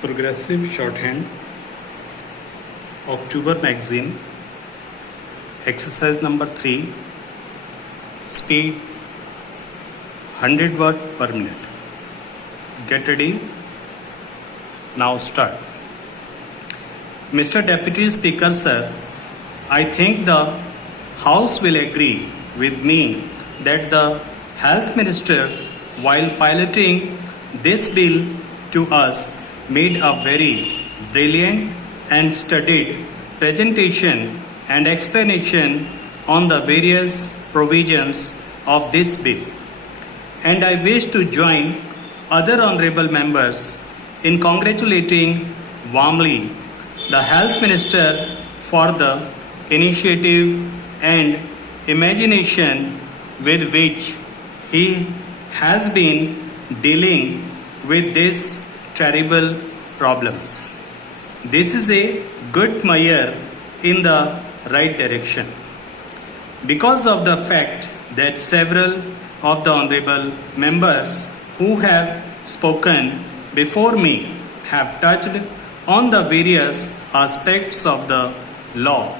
Progressive Shorthand, October Magazine, exercise number 3, speed 100 word per minute. Get ready. Now start. Mr. Deputy Speaker, sir, I think the House will agree with me that the Health Minister, while piloting this bill to us, made a very brilliant and studied presentation and explanation on the various provisions of this bill. And I wish to join other honorable members in congratulating warmly the Health Minister for the initiative and imagination with which he has been dealing with these terrible problems. This is a good measure in the right direction. Because of the fact that several of the honorable members who have spoken before me have touched on the various aspects of the law,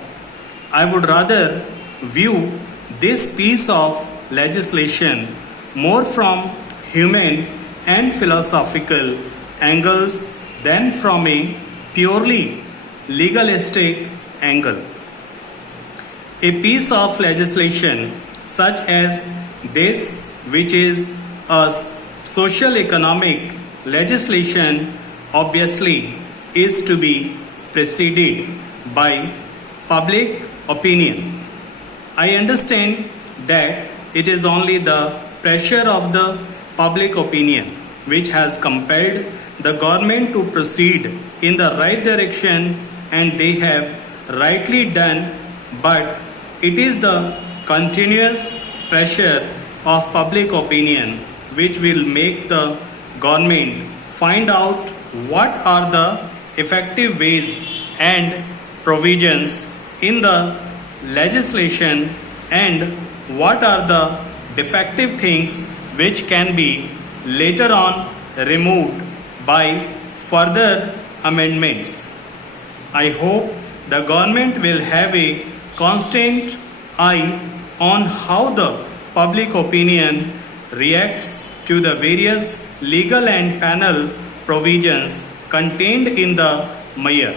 I would rather view this piece of legislation more from human and philosophical angles than from a purely legalistic angle. A piece of legislation such as this, which is a social economic legislation, obviously is to be preceded by public opinion. I understand that it is only the pressure of the public opinion which has compelled the government to proceed in the right direction, and they have rightly done, but it is the continuous pressure of public opinion which will make the government find out what are the effective ways and provisions in the legislation and what are the defective things which can be later on removed by further amendments. I hope the government will have a constant eye on how the public opinion reacts to the various legal and penal provisions contained in the measure.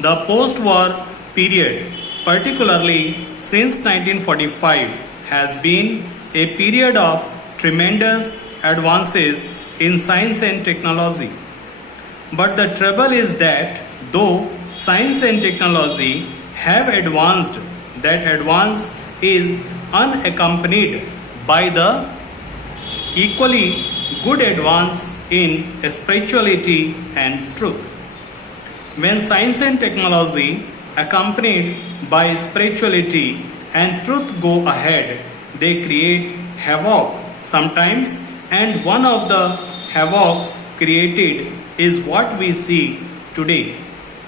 The post-war period, particularly since 1945, has been a period of tremendous advances in science and technology. But the trouble is that though science and technology have advanced, that advance is unaccompanied by the equally good advance in spirituality and truth. When science and technology accompanied by spirituality and truth go ahead, they create havoc sometimes, and one of the havocs created is what we see today.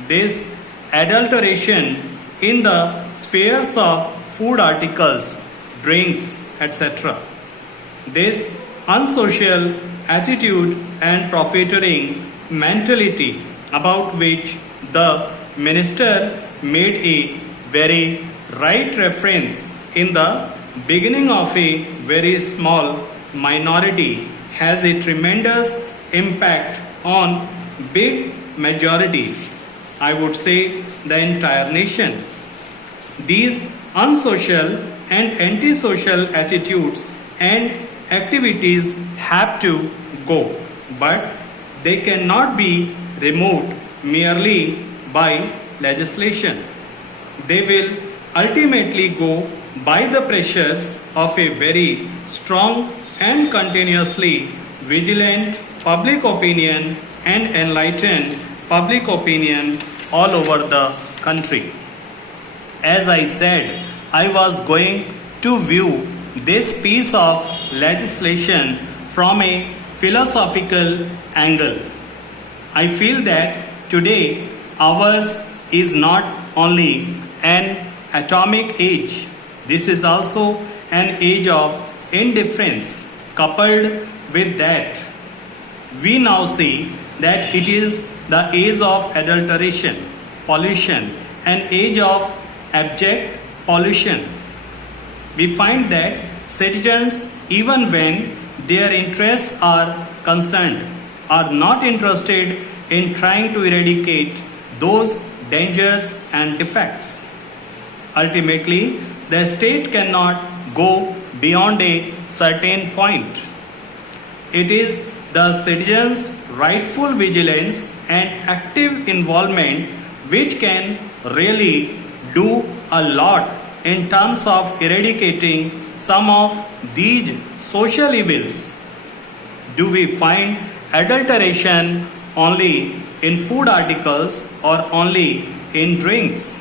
This adulteration in the spheres of food articles, drinks, etc. This unsocial attitude and profiteering mentality about which the minister made a very right reference in the beginning of a very small minority has a tremendous impact on big majority, I would say the entire nation. These unsocial and antisocial attitudes and activities have to go, but they cannot be removed merely by legislation. They will ultimately go by the pressures of a very strong and continuously vigilant public opinion and enlightened public opinion all over the country. As I said, I was going to view this piece of legislation from a philosophical angle. I feel that today ours is not only an atomic age, this is also an age of indifference. Coupled with that, we now see that it is the age of adulteration, pollution, an age of abject pollution. We find that citizens, even when their interests are concerned, are not interested in trying to eradicate those dangers and defects. Ultimately, the state cannot go beyond a certain point. It is the citizens' rightful vigilance and active involvement which can really do a lot in terms of eradicating some of these social evils. Do we find adulteration only in food articles or only in drinks?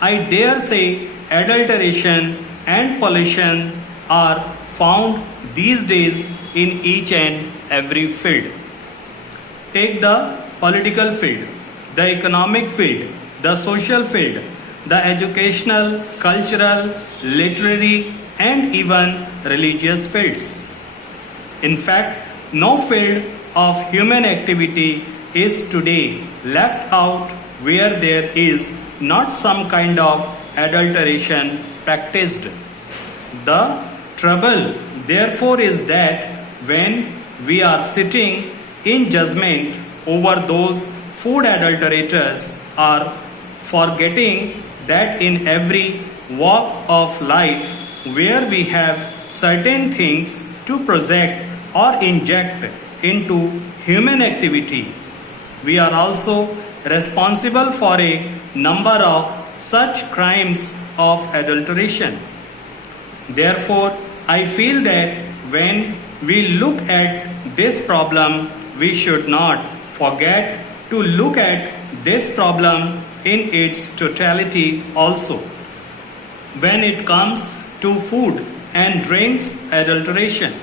I dare say adulteration and pollution are found these days in each and every field. Take the political field, the economic field, the social field, the educational, cultural, literary, and even religious fields. In fact, no field of human activity is today left out where there is not some kind of adulteration practiced. The trouble, therefore, is that when we are sitting in judgment over those food adulterators, are forgetting that in every walk of life where we have certain things to project or inject into human activity, we are also responsible for a number of such crimes of adulteration. Therefore, I feel that when we look at this problem, we should not forget to look at this problem in its totality also. When it comes to food and drinks adulteration,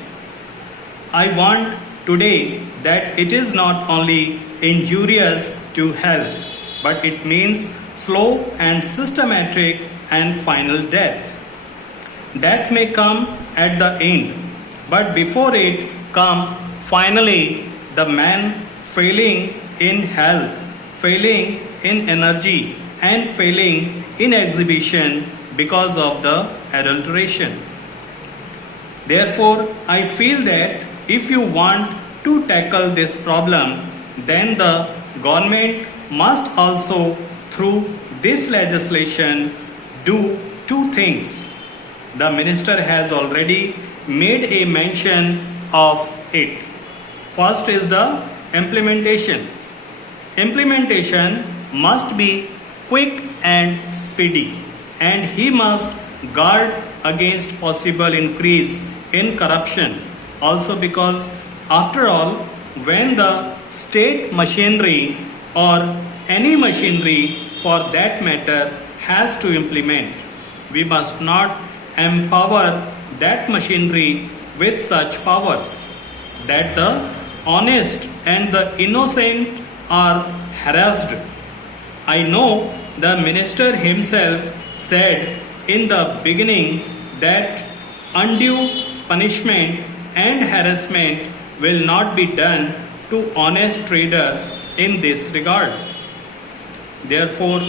I want today that it is not only injurious to health, but it means slow and systematic and final death. Death may come at the end, but before it come, finally the man failing in health, failing in energy, and failing in exhibition because of the adulteration. Therefore, I feel that if you want to tackle this problem, then the government must also, through this legislation, do two things. The minister has already made a mention of it. First is the implementation. Implementation must be quick and speedy, and he must guard against possible increase in corruption. Also, because after all, when the state machinery or any machinery for that matter has to implement, we must not empower that machinery with such powers that the honest and the innocent are harassed. I know the minister himself said in the beginning that undue punishment and harassment will not be done to honest traders in this regard. Therefore,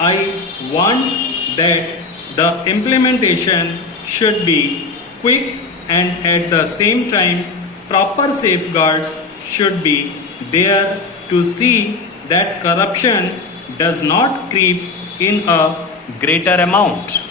I want that the implementation should be quick, and at the same time proper safeguards should be there to see that corruption does not creep in a greater amount.